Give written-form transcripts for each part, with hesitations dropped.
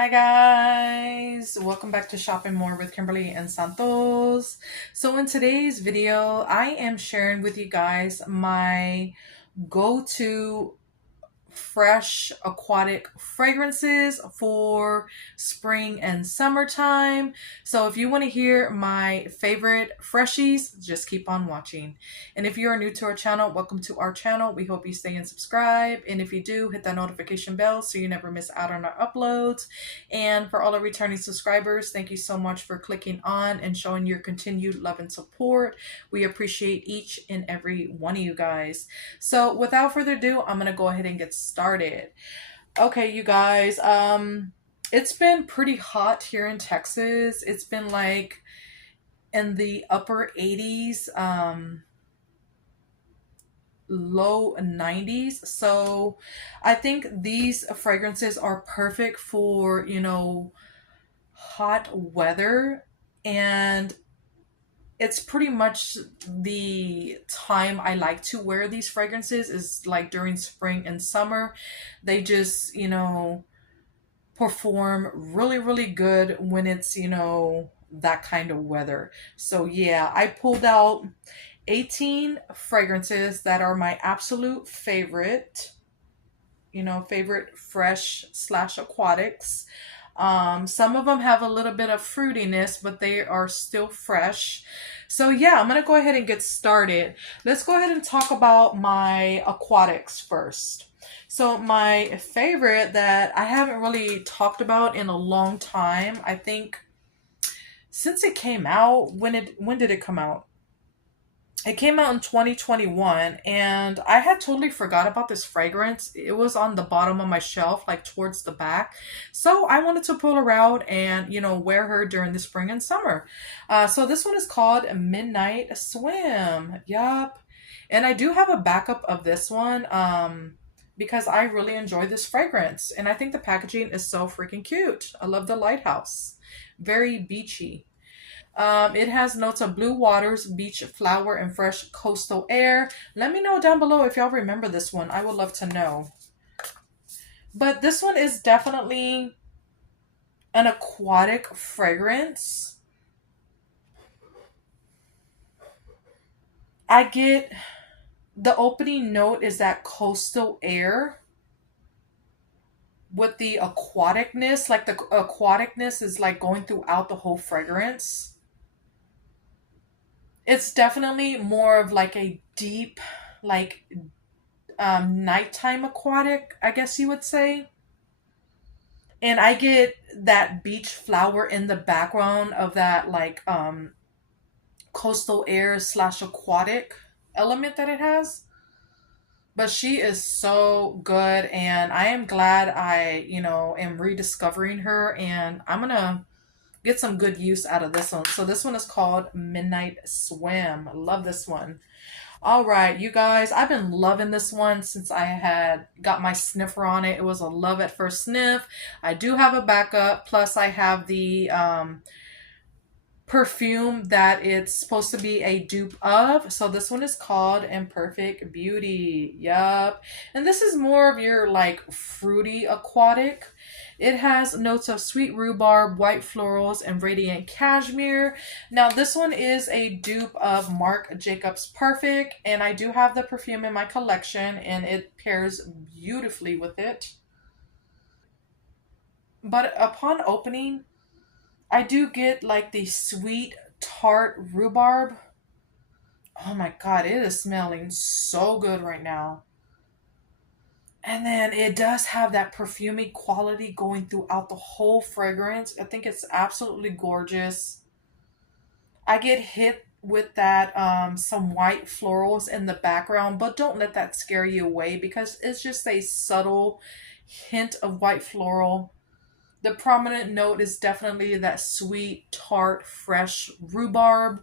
Hi guys, welcome back to Shopping More with Kimberly and Santos. So in today's video, I am sharing with you guys my go-to fresh aquatic fragrances for spring and summertime. So if you want to hear my favorite freshies, just keep on watching. And if you are new to our channel, welcome to our channel. We hope you stay and subscribe. And if you do, hit that notification bell so you never miss out on our uploads. And for all our returning subscribers, thank you so much for clicking on and showing your continued love and support. We appreciate each and every one of you guys. So without further ado, I'm gonna go ahead and get started. Okay, you guys, it's been pretty hot here in Texas. It's been like in the upper 80s, low 90s. So I think these fragrances are perfect for, hot weather, and it's pretty much the time I like to wear these fragrances is like during spring and summer. They just, perform really, really good when it's, that kind of weather. So yeah, I pulled out 18 fragrances that are my absolute favorite, favorite fresh slash aquatics. Some of them have a little bit of fruitiness, but they are still fresh. So yeah, I'm going to go ahead and get started. Let's go ahead and talk about my aquatics first. So my favorite that I haven't really talked about in a long time, I think since it came out, when did it come out? It came out in 2021, and I had totally forgot about this fragrance. It was on the bottom of my shelf, like towards the back. So I wanted to pull her out and, wear her during the spring and summer. So this one is called Midnight Swim. Yup. And I do have a backup of this one because I really enjoy this fragrance. And I think the packaging is so freaking cute. I love the lighthouse. Very beachy. It has notes of blue waters, beach flower, and fresh coastal air. Let me know down below if y'all remember this one. I would love to know. But this one is definitely an aquatic fragrance. I get the opening note is that coastal air with the aquaticness. Like the aquaticness is like going throughout the whole fragrance. It's definitely more of like a deep, like nighttime aquatic, I guess you would say. And I get that beach flower in the background of that like coastal air slash aquatic element that it has. But she is so good, and I am glad I, am rediscovering her, and I'm gonna get some good use out of this one. So this one is called Midnight Swim. I love this one. All right, you guys, I've been loving this one since I had got my sniffer on it. It was a love at first sniff. I do have a backup. Plus, I have the perfume that it's supposed to be a dupe of. So this one is called Imperfect Beauty. Yup. And this is more of your like fruity aquatic. It has notes of sweet rhubarb, white florals, and radiant cashmere. Now this one is a dupe of Marc Jacobs Perfect, and I do have the perfume in my collection, and it pairs beautifully with it. But upon opening, I do get like the sweet tart rhubarb. Oh my god, it is smelling so good right now. And then it does have that perfumey quality going throughout the whole fragrance. I think it's absolutely gorgeous. I get hit with that some white florals in the background, but don't let that scare you away because it's just a subtle hint of white floral. The prominent note is definitely that sweet, tart, fresh rhubarb.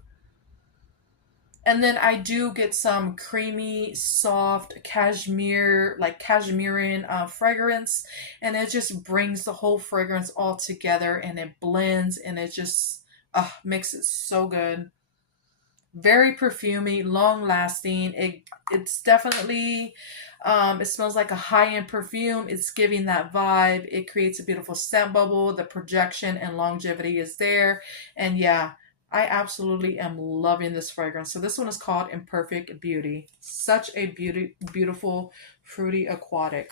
And then I do get some creamy, soft cashmere, like cashmerean fragrance. And it just brings the whole fragrance all together, and it blends, and it just makes it so good. Very perfumey, long lasting. It's definitely it smells like a high-end perfume. It's giving that vibe. It creates a beautiful scent bubble. The projection and longevity is there. And yeah, I absolutely am loving this fragrance. So this one is called Imperfect Beauty. Such a beautiful fruity aquatic.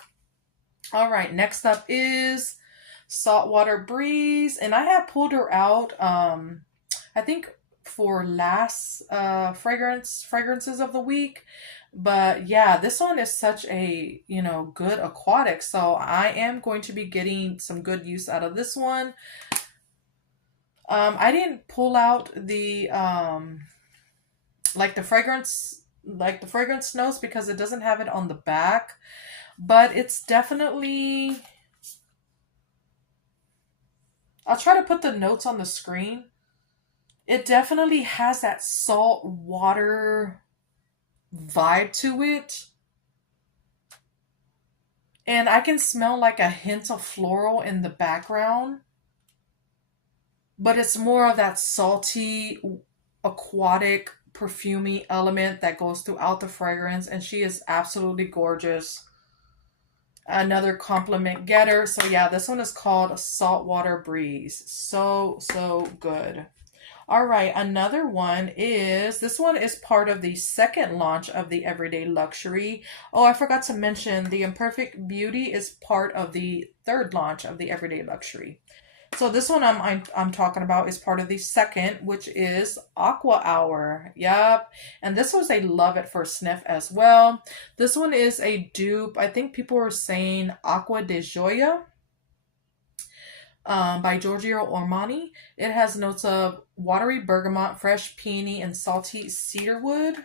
All right, next up is Saltwater Breeze, and I have pulled her out. I think for last fragrances of the week. But yeah, this one is such a, good aquatic. So I am going to be getting some good use out of this one. I didn't pull out the like the fragrance notes because it doesn't have it on the back, but it's definitely, I'll try to put the notes on the screen. It definitely has that salt water vibe to it. And I can smell like a hint of floral in the background. But it's more of that salty, aquatic, perfumey element that goes throughout the fragrance. And she is absolutely gorgeous. Another compliment getter. So yeah, this one is called Saltwater Breeze. So good. All right, another one is, this one is part of the second launch of the Everyday Luxury. Oh, I forgot to mention the Imperfect Beauty is part of the third launch of the Everyday Luxury. So this one I'm talking about is part of the second, which is Aqua Hour. Yep. And this was a love at first sniff as well. This one is a dupe. I think people were saying Aqua de Joya by Giorgio Armani. It has notes of watery bergamot, fresh peony, and salty cedarwood.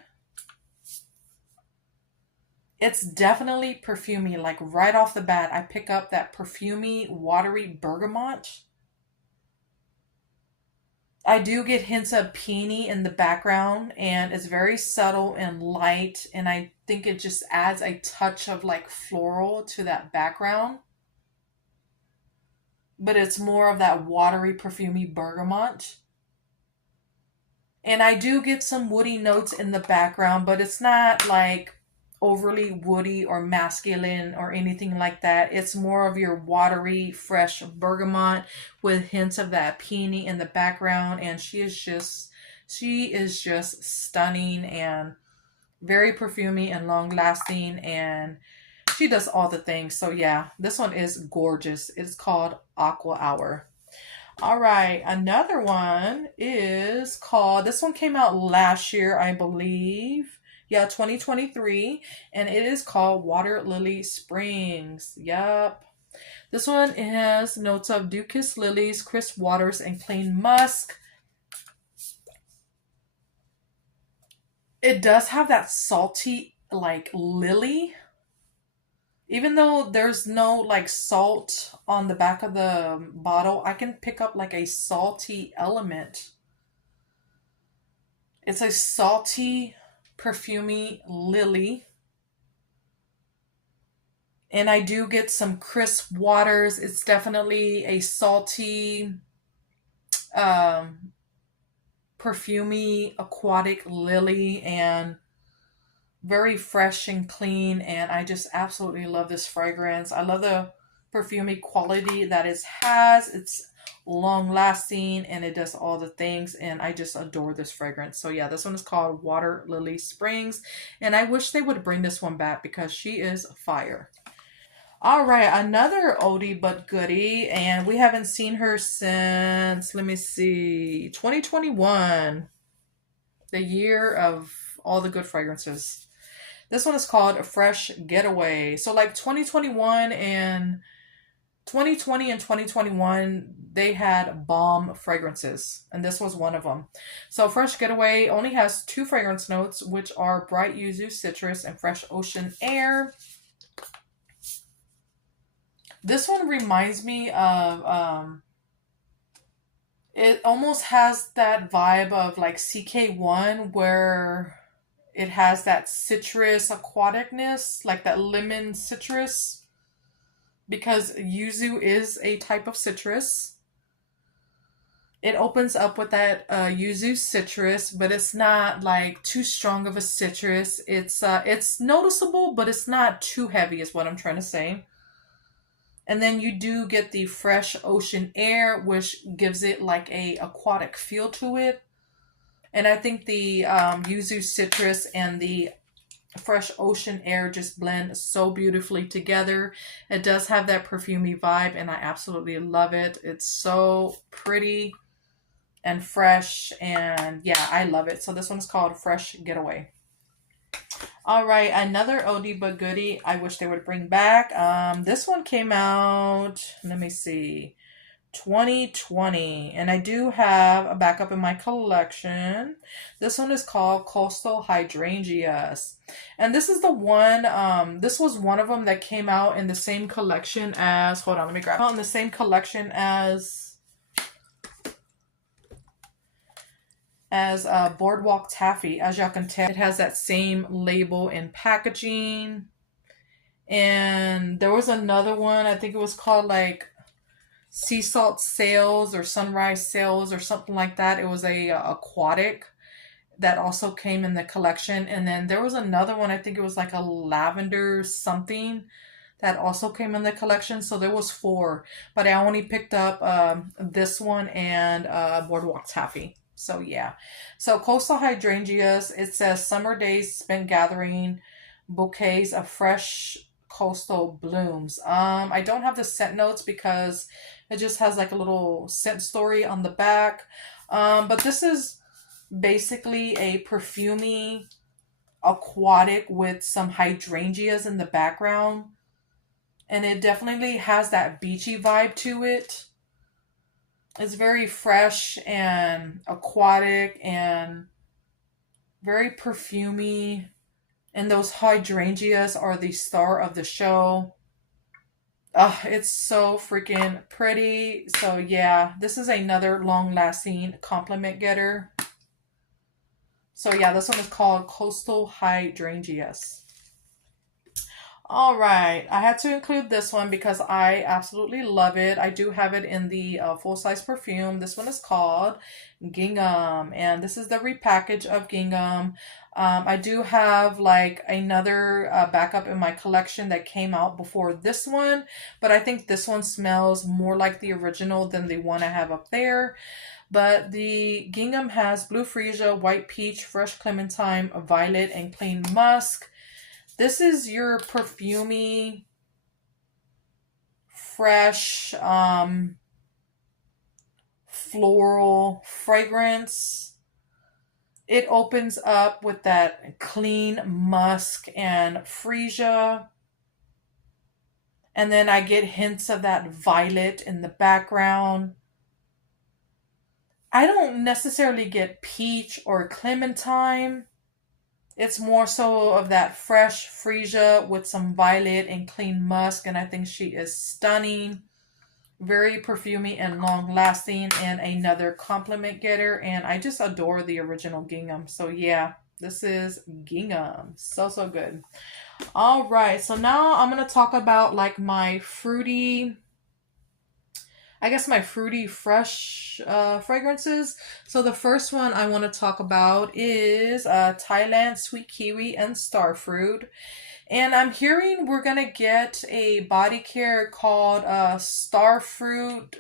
It's definitely perfumey. Like right off the bat, I pick up that perfumey, watery bergamot. I do get hints of peony in the background, and it's very subtle and light, and I think it just adds a touch of like floral to that background. But it's more of that watery, perfumey bergamot. And I do get some woody notes in the background, but it's not like overly woody or masculine or anything like that. It's more of your watery, fresh bergamot with hints of that peony in the background. And she is just stunning and very perfumey and long lasting, and she does all the things. So yeah, this one is gorgeous. It's called Aqua Hour. All right, another one is called, this one came out last year, I believe. Yeah, 2023, and it is called Water Lily Springs. Yep. This one has notes of dew-kissed lilies, crisp waters, and clean musk. It does have that salty, like, lily. Even though there's no, like, salt on the back of the bottle, I can pick up, like, a salty element. It's a salty, perfumey lily. And I do get some crisp waters. It's definitely a salty, perfumey aquatic lily, and very fresh and clean. And I just absolutely love this fragrance. I love the perfumey quality that it has. It's long lasting and it does all the things, and I just adore this fragrance. So yeah, this one is called Water Lily Springs, and I wish they would bring this one back because she is fire. All right, another oldie but goodie, and we haven't seen her since, let me see, 2021, the year of all the good fragrances. This one is called Fresh Getaway. So like 2021 and 2020 and 2021, they had bomb fragrances, and this was one of them. So Fresh Getaway only has 2 fragrance notes, which are bright yuzu, citrus, and fresh ocean air. This one reminds me of, it almost has that vibe of like CK1, where it has that citrus aquaticness, like that lemon citrus, because yuzu is a type of citrus. It opens up with that yuzu citrus, but it's not like too strong of a citrus. It's noticeable, but it's not too heavy, is what I'm trying to say. And then you do get the fresh ocean air, which gives it like a aquatic feel to it. And I think the yuzu citrus and the fresh ocean air just blend so beautifully together. It does have that perfumey vibe, and I absolutely love it. It's so pretty and fresh, and yeah, I love it. So this one's called Fresh Getaway. All right, another oldie but goodie I wish they would bring back. This one came out, let me see, 2020, and I do have a backup in my collection. This one is called Coastal Hydrangeas, and this is the one, this was one of them that came out in the same collection as, hold on, let me grab it, in the same collection as Boardwalk Taffy. As y'all can tell, it has that same label and packaging. And there was another one, I think it was called like Sea Salt Sails or Sunrise Sails or something like that. It was a aquatic that also came in the collection. And then there was another one, I think it was like a lavender something that also came in the collection. So there was 4, but I only picked up this one and Boardwalk Taffy. So yeah. So Coastal Hydrangeas, it says summer days spent gathering bouquets of fresh coastal blooms. I don't have the scent notes because it just has like a little scent story on the back. But this is basically a perfumey aquatic with some hydrangeas in the background. And it definitely has that beachy vibe to it. It's very fresh and aquatic and very perfumey. And those hydrangeas are the star of the show. It's so freaking pretty. So yeah, this is another long-lasting compliment getter. So yeah, this one is called Coastal Hydrangeas. All right, I had to include this one because I absolutely love it. I do have it in the full-size perfume. This one is called Gingham, and this is the repackage of Gingham. I do have like another backup in my collection that came out before this one, but I think this one smells more like the original than the one I have up there. But the Gingham has blue freesia, white peach, fresh clementine, violet, and clean musk. This is your perfumey, fresh, floral fragrance. It opens up with that clean musk and freesia. And then I get hints of that violet in the background. I don't necessarily get peach or clementine. It's more so of that fresh freesia with some violet and clean musk. And I think she is stunning. Very perfumey and long lasting, and another compliment getter. And I just adore the original Gingham. So yeah, this is Gingham. So, so good. All right. So now I'm going to talk about like my fruity, I guess my fruity fresh fragrances. So the first one I want to talk about is Thailand Sweet Kiwi and Starfruit. And I'm hearing we're going to get a body care called Starfruit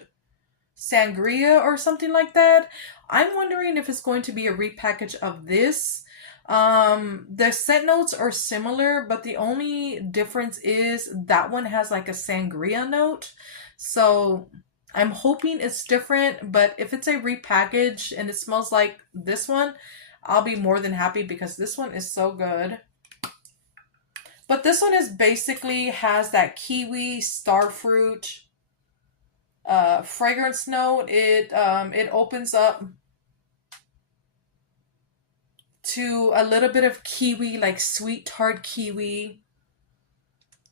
Sangria or something like that. I'm wondering if it's going to be a repackage of this. The scent notes are similar, but the only difference is that one has like a sangria note. So I'm hoping it's different, but if it's a repackage and it smells like this one, I'll be more than happy because this one is so good. But this one is basically has that kiwi starfruit fragrance note. It opens up to a little bit of kiwi, like sweet tart kiwi.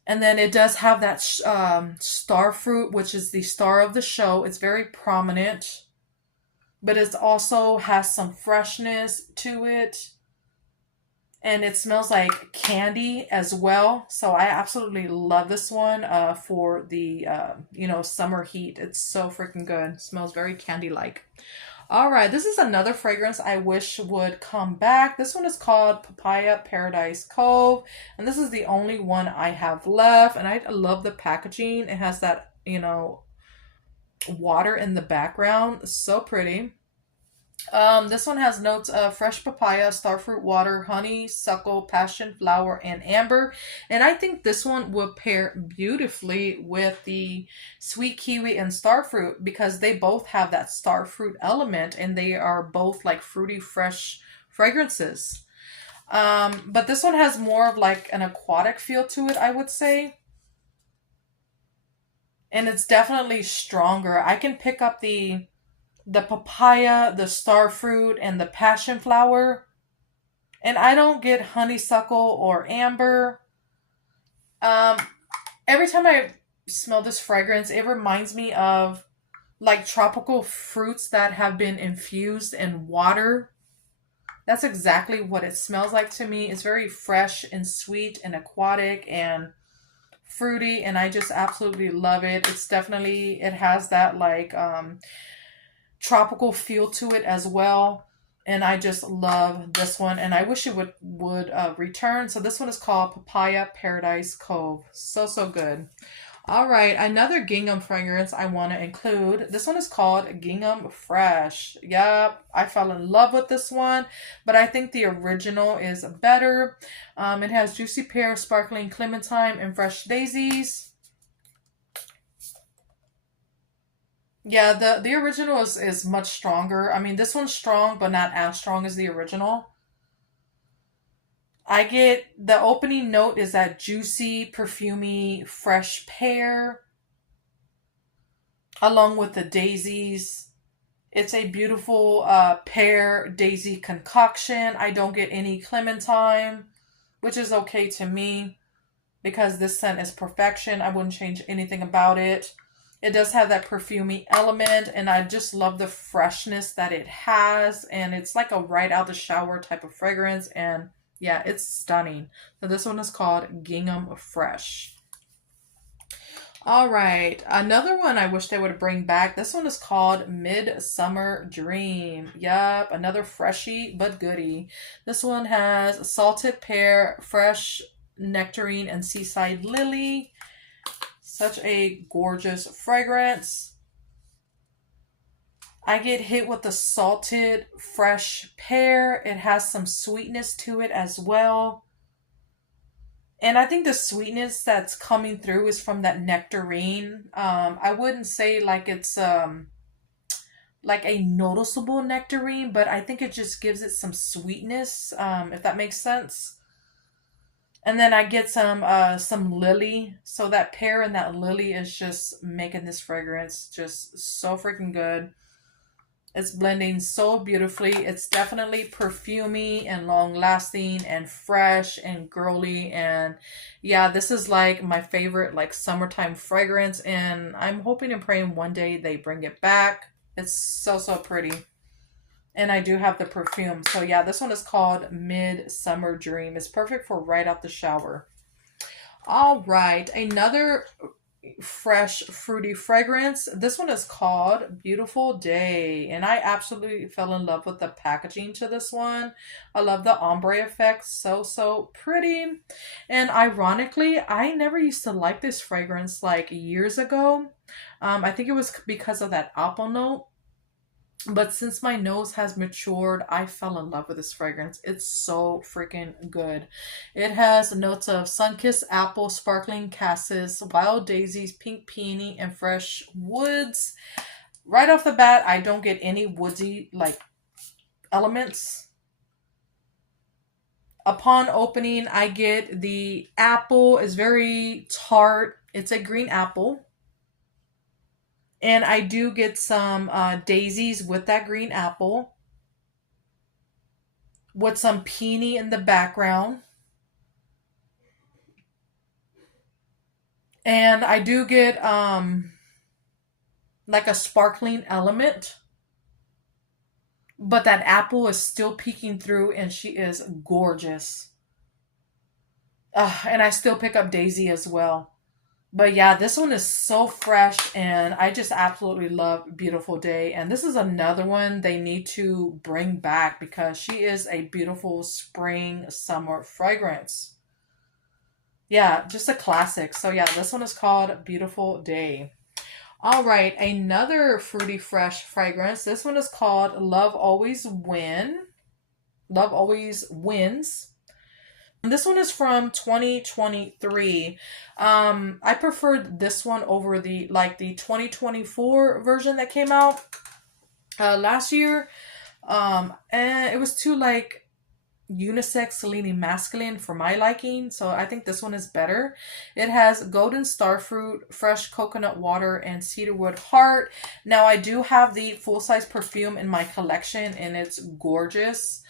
And then it does have that starfruit, which is the star of the show. It's very prominent, but it also has some freshness to it. and it smells like candy as well. So I absolutely love this one for the summer heat. It's so freaking good. It smells very candy like. All right, this is another fragrance I wish would come back. This one is called Papaya Paradise Cove, and this is the only one I have left. And I love the packaging. It has that water in the background. So pretty. This one has notes of fresh papaya, starfruit water, honeysuckle, passion flower, and amber. And I think this one will pair beautifully with the sweet kiwi and starfruit because they both have that starfruit element and they are both like fruity, fresh fragrances. But this one has more of like an aquatic feel to it, I would say. And it's definitely stronger. I can pick up the papaya, the star fruit, and the passion flower. And I don't get honeysuckle or amber. Um, every time I smell this fragrance, it reminds me of like tropical fruits that have been infused in water. That's exactly what it smells like to me. It's very fresh and sweet and aquatic and fruity, and I just absolutely love it. It's definitely, it has that like tropical feel to it as well. And I just love this one, and I wish it would return. So this one is called Papaya Paradise Cove. So so good. All right, another gingham fragrance I want to include. This one is called Gingham Fresh. Yep, I fell in love with this one, but I think the original is better. It has juicy pear, sparkling clementine, and fresh daisies. Yeah, the original is much stronger. I mean, this one's strong, but not as strong as the original. I get the opening note is that juicy, perfumey, fresh pear, along with the daisies. It's a beautiful pear daisy concoction. I don't get any clementine, which is okay to me because this scent is perfection. I wouldn't change anything about it. It does have that perfumey element, and I just love the freshness that it has. And it's like a right out the shower type of fragrance. And yeah, it's stunning. So this one is called Gingham Fresh. All right, another one I wish they would bring back. This one is called Midsummer Dream. Yup, another freshy but goodie. This one has salted pear, fresh nectarine, and seaside lily. Such a gorgeous fragrance. I get hit with the salted fresh pear. It has some sweetness to it as well. And I think the sweetness that's coming through is from that nectarine. I wouldn't say like it's like a noticeable nectarine, but I think it just gives it some sweetness, if that makes sense. And then I get some lily. So that pear and that lily is just making this fragrance just so freaking good. It's blending so beautifully. It's definitely perfumey and long lasting and fresh and girly. And yeah, this is like my favorite like summertime fragrance. And I'm hoping and praying one day they bring it back. It's so, so pretty. And I do have the perfume. So yeah, this one is called Midsummer Dream. It's perfect for right out the shower. All right, another fresh fruity fragrance. This one is called Beautiful Day, and I absolutely fell in love with the packaging to this one. I love the ombre effect. So so pretty. And ironically, I never used to like this fragrance like years ago. I think it was because of that apple note. But since my nose has matured, I fell in love with this fragrance. It's so freaking good. It has notes of sun-kissed apple, sparkling cassis, wild daisies, pink peony, and fresh woods. Right off the bat, I don't get any woodsy like elements. Upon opening, I get the apple is very tart. It's a green apple. And I do get some daisies with that green apple, with some peony in the background. And I do get like a sparkling element. but that apple is still peeking through, and she is gorgeous. And I still pick up Daisy as well. But yeah, this one is so fresh, and I just absolutely love Beautiful Day. And this is another one they need to bring back because she is a beautiful spring summer fragrance. Yeah, just a classic. So yeah, this one is called Beautiful Day. All right, another fruity fresh fragrance. This one is called Love Always Win. Love Always Wins. This one is from 2023. I preferred this one over the 2024 version that came out last year. And it was too like unisex leaning masculine for my liking, so I think this one is better. It has golden starfruit, fresh coconut water, and cedarwood heart. Now I do have the full-size perfume in my collection, and it's gorgeous.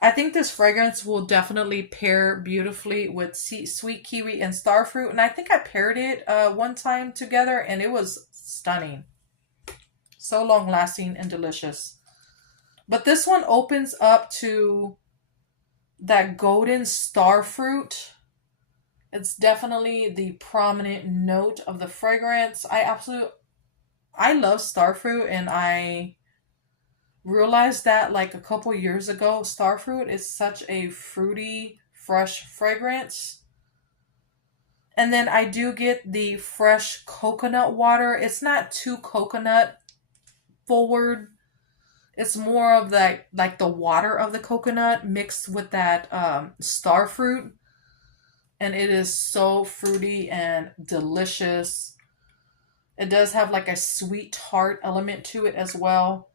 I think this fragrance will definitely pair beautifully with sweet kiwi and starfruit, and I think I paired it one time together, and it was stunning. So long lasting and delicious. But this one opens up to that golden starfruit. It's definitely the prominent note of the fragrance. I love starfruit, and I realized that like a couple years ago. Starfruit is such a fruity, fresh fragrance. And then I do get the fresh coconut water. It's not too coconut forward. It's more of that like the water of the coconut mixed with that starfruit. And it is so fruity and delicious. It does have like a sweet tart element to it as well.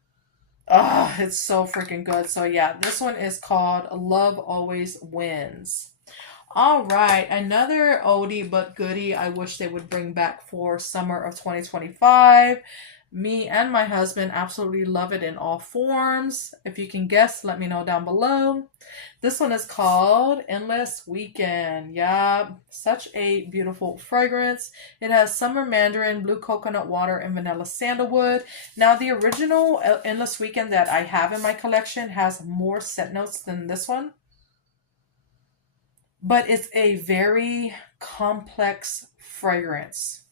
Ah, it's so freaking good. So yeah, this one is called Love Always Wins. All right, another oldie but goodie I wish they would bring back for summer of 2025. Me and my husband absolutely love it in all forms. If you can guess, let me know down below. This one is called Endless Weekend. Yeah, such a beautiful fragrance. It has summer mandarin, blue coconut water, and vanilla sandalwood. Now, the original Endless Weekend that I have in my collection has more scent notes than this one. But it's a very complex fragrance.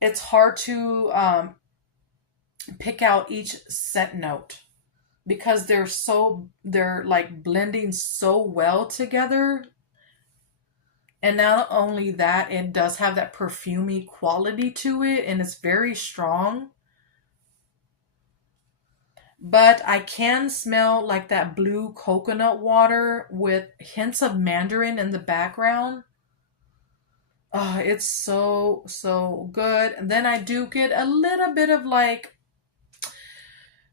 It's hard to pick out each scent note because they're like blending so well together. And not only that, it does have that perfumey quality to it, and it's very strong. But I can smell like that blue coconut water with hints of mandarin in the background. Oh, it's so, so good. And then I do get a little bit of like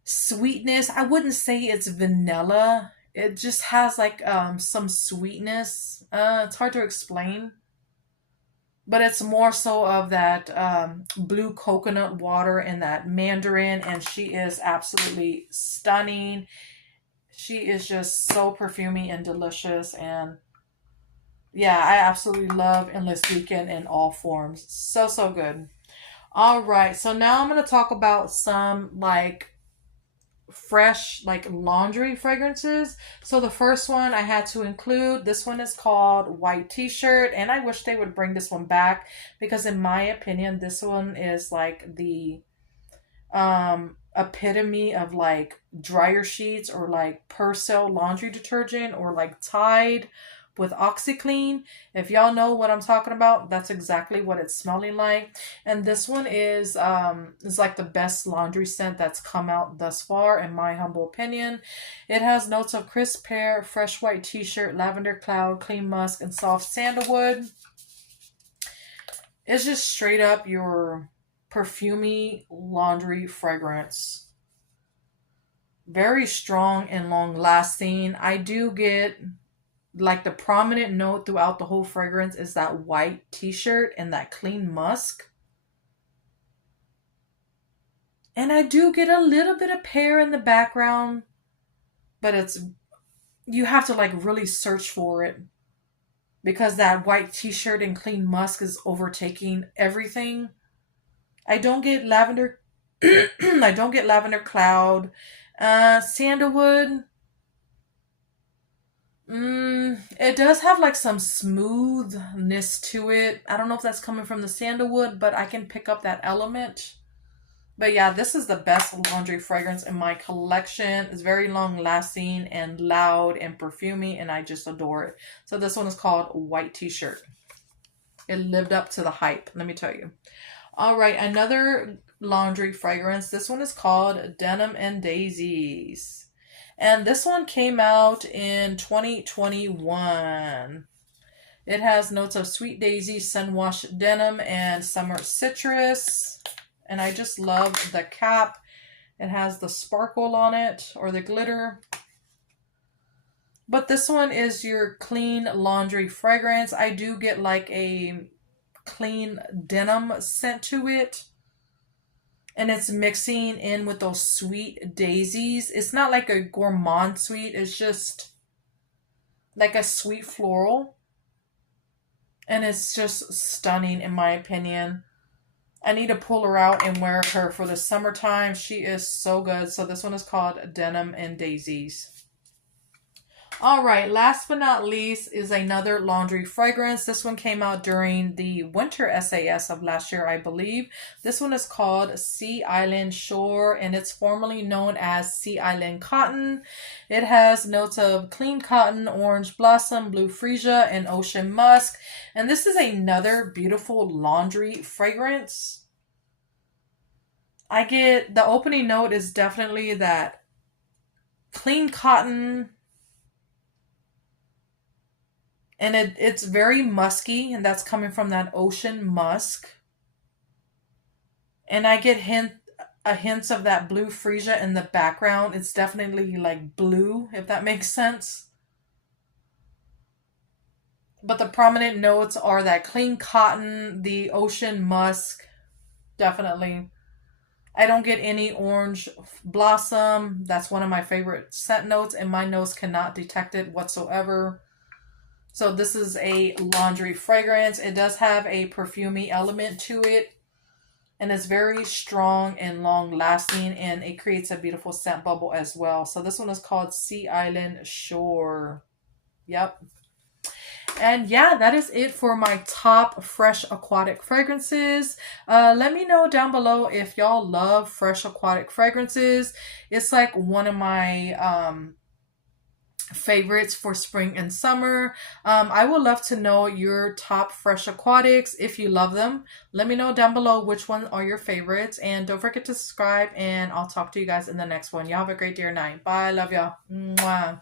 sweetness. I wouldn't say it's vanilla. It just has like some sweetness. It's hard to explain. But it's more so of that blue coconut water and that mandarin. And she is absolutely stunning. She is just so perfumey and delicious. And yeah, I absolutely love Endless Weekend in all forms. So, so good. All right, so now I'm going to talk about some like fresh like laundry fragrances. So the first one I had to include, this one is called White T-shirt, and I wish they would bring this one back because in my opinion, this one is like the epitome of like dryer sheets or like Persil laundry detergent or like Tide with OxyClean. If y'all know what I'm talking about, that's exactly what it's smelling like. And this one is like the best laundry scent that's come out thus far, in my humble opinion. It has notes of crisp pear, fresh white t-shirt, lavender cloud, clean musk, and soft sandalwood. It's just straight up your perfumey laundry fragrance. Very strong and long lasting. I do get like the prominent note throughout the whole fragrance is that white t-shirt and that clean musk. And I do get a little bit of pear in the background, but you have to like really search for it because that white t-shirt and clean musk is overtaking everything. I don't get lavender I don't get lavender cloud. Sandalwood. It does have like some smoothness to it. I don't know if that's coming from the sandalwood, but I can pick up that element. But yeah, this is the best laundry fragrance in my collection. It's very long lasting and loud and perfumey, and I just adore it. So this one is called White T-Shirt. It lived up to the hype, let me tell you. All right, another laundry fragrance. This one is called Denim and Daisies. And this one came out in 2021. It has notes of sweet daisy, sun-washed denim, and summer citrus. And I just love the cap. It has the sparkle on it, or the glitter. But this one is your clean laundry fragrance. I do get like a clean denim scent to it. And it's mixing in with those sweet daisies. It's not like a gourmand sweet. It's just like a sweet floral. And it's just stunning in my opinion. I need to pull her out and wear her for the summertime. She is so good. So this one is called Denim and Daisies. All right, last but not least is another laundry fragrance. This one came out during the winter SAS of last year, I believe. This one is called Sea Island Shore, and it's formerly known as Sea Island Cotton. It has notes of clean cotton, orange blossom, blue freesia, and ocean musk. And this is another beautiful laundry fragrance. I get the opening note is definitely that clean cotton. And it's very musky, and that's coming from that ocean musk. And I get hints of that blue freesia in the background. It's definitely like blue, if that makes sense. But the prominent notes are that clean cotton, the ocean musk, definitely. I don't get any orange blossom. That's one of my favorite scent notes, and my nose cannot detect it whatsoever. So this is a laundry fragrance. It does have a perfumey element to it. And it's very strong and long lasting. And it creates a beautiful scent bubble as well. So this one is called Sea Island Shore. Yep. And yeah, that is it for my top fresh aquatic fragrances. Let me know down below if y'all love fresh aquatic fragrances. It's like one of my favorites for spring and summer. I would love to know your top fresh aquatics if you love them. Let me know down below which ones are your favorites, and don't forget to subscribe, and I'll talk to you guys in the next one. Y'all have a great day or night. Bye. Love y'all. Mwah.